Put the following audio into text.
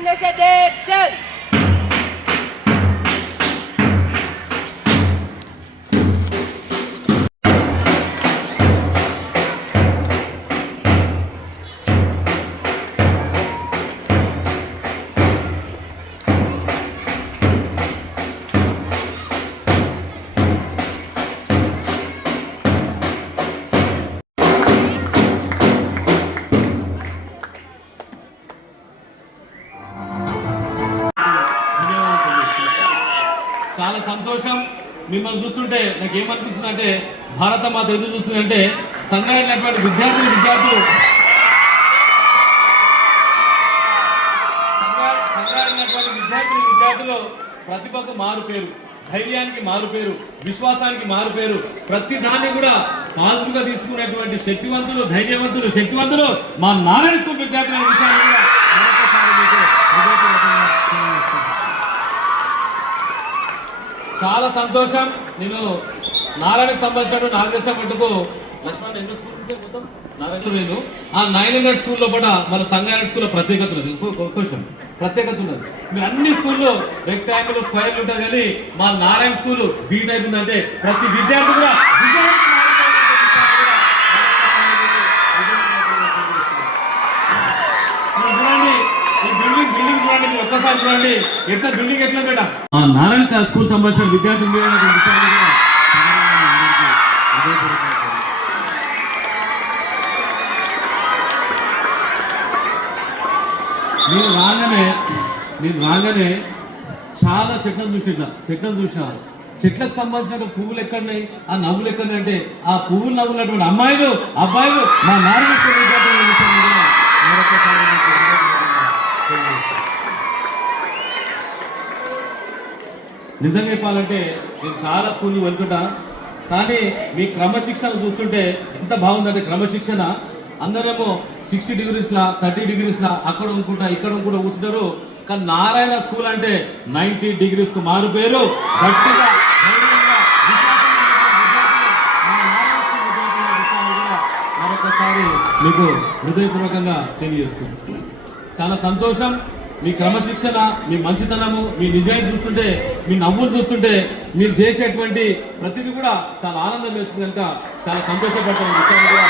Annese Dev Jai! చాలా సంతోషం. మిమ్మల్ని చూస్తుంటే నాకు ఏమనిపిస్తుంది అంటే భారత మాత ఎదురు చూస్తుంది అంటే సంఘమైనటువంటి విద్యార్థులు విద్యార్థులు విద్యార్థులు విద్యార్థులు ప్రతిభకు మారు పేరు ధైర్యానికి మారు పేరు విశ్వాసానికి మారు పేరు ప్రతి దాన్ని కూడా పాజిటివ్గా తీసుకునేటువంటి శక్తివంతులు ధైర్యవంతులు శక్తివంతులు మా నారాయణ స్కూల్ విద్యార్థుల విషయాన్ని కూడా మరొకసారి మీకు హృదయపూర్వకంగా తెలియజేస్తున్నాను. చాలా సంతోషం. నేను నారాయణ సంబంధించినటువంటి నాగదర్శ మట్టుకు లక్ష్మణ్ ఎన్నో స్కూల్ మొత్తం నారాయణ ఆ నైన్ హండ్రెడ్ స్కూల్లో కూడా మన సంగారెడ్డి స్కూల్లో ప్రత్యేకత ఉన్నది. ఇంకో క్వశ్చన్ ప్రత్యేకత ఉన్నది. మీరు అన్ని స్కూల్లో రెక్టాంగిల్ స్క్వైర్ ఉంటుంది కానీ మా నారాయణ స్కూల్ బీ టైప్ ఉందంటే ప్రతి విద్యార్థి కూడా చూడండి ఒక్కసారి చూడండి. ఎంత బిల్డింగ్ ఎట్లా మేడం ఆ నారాయణ స్కూల్ సంబంధించిన విద్యార్థులు నేను రాగానే నేను రాగానే చాలా చెట్లను చూసిన చెట్లను చూసినారు. చెట్లకు సంబంధించిన పువ్వులు ఎక్కడున్నాయి? ఆ నవ్వులు ఎక్కడ అంటే ఆ పువ్వులు నవ్వులటువంటి అమ్మాయిలు అబ్బాయిలు మా నారాయణ స్కూల్ విద్యార్థులు మరొకసారి మీకు హృదయపూర్వకంగా తెలియజేస్తున్నాను. నిజంగా చెప్పాలంటే నేను చాలా స్కూల్కి వెళ్తుంటా కానీ మీ క్రమశిక్షణ చూస్తుంటే ఎంత బాగుందంటే క్రమశిక్షణ అందరేమో సిక్స్టీ డిగ్రీస్లా థర్టీ డిగ్రీస్లా అక్కడ అనుకుంటా ఇక్కడ అనుకుంటా కూర్చుంటారు కానీ నారాయణ స్కూల్ అంటే నైన్టీ డిగ్రీస్ మారిపోయారు మారు పేరు గట్టిగా మరొకసారి మీకు హృదయపూర్వకంగా తెలియజేస్తుంది చాలా సంతోషం మీ క్రమశిక్షణ మీ మంచితనము మీ నిజాయితీ చూస్తుంటే మీ నవ్వులు చూస్తుంటే మీరు చేసేటువంటి ప్రతిదీ కూడా చాలా ఆనందం వేస్తుంది కనుక చాలా సంతోషపడతాం. విషయాన్ని కూడా